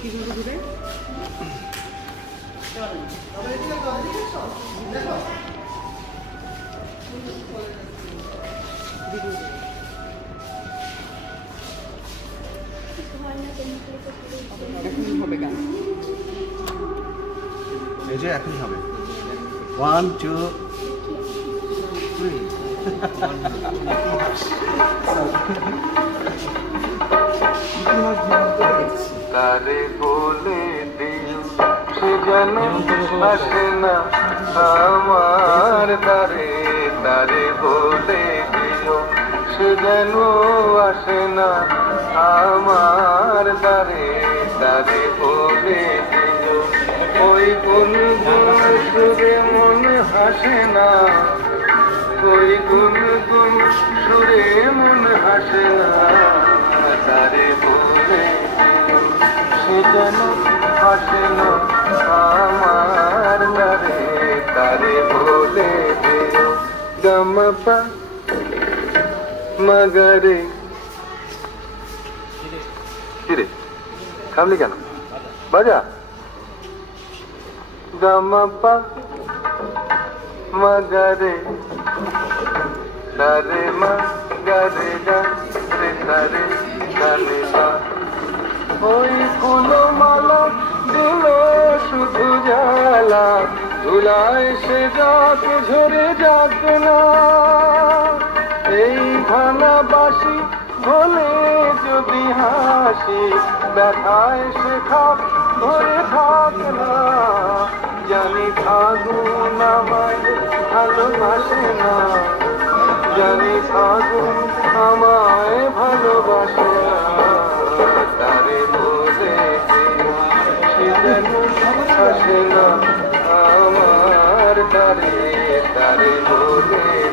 কিভাবে ঘুরে এখনই হবে গান এই যে এখনই হবে 1 2 3 তারে বলে দিও সে যেন আসে না আমার তারে তারে বলে দিও সে যেন আসে না আমার তারে তারে বলে দিও ওই কোন সুরে মন হাসে না ওই গুন গুন সুরে মন হাসে না তারে বলে সে যেন হাসে না আমার তারে তারে বলে দিও গামাপা মাগারে কিরে থামলি কেন বাজা গামাপা মাগারে সারে মা গারে গা রে সারে গারে মা ওই ফুলমালা দিল শুধু জ্বালা ধুলায় সে যাক ঝরে যাক না এই ভানাবাসি বলে যদি হাসি ব্যথায় সে খাপ ধরে থাক না জানি ফাগুন আমায় ভালোবাসে না জানি ফাগুন আমায় ভালোবাসে না তারে বলে সে যেন হাসে না আমার তারে তারে বলে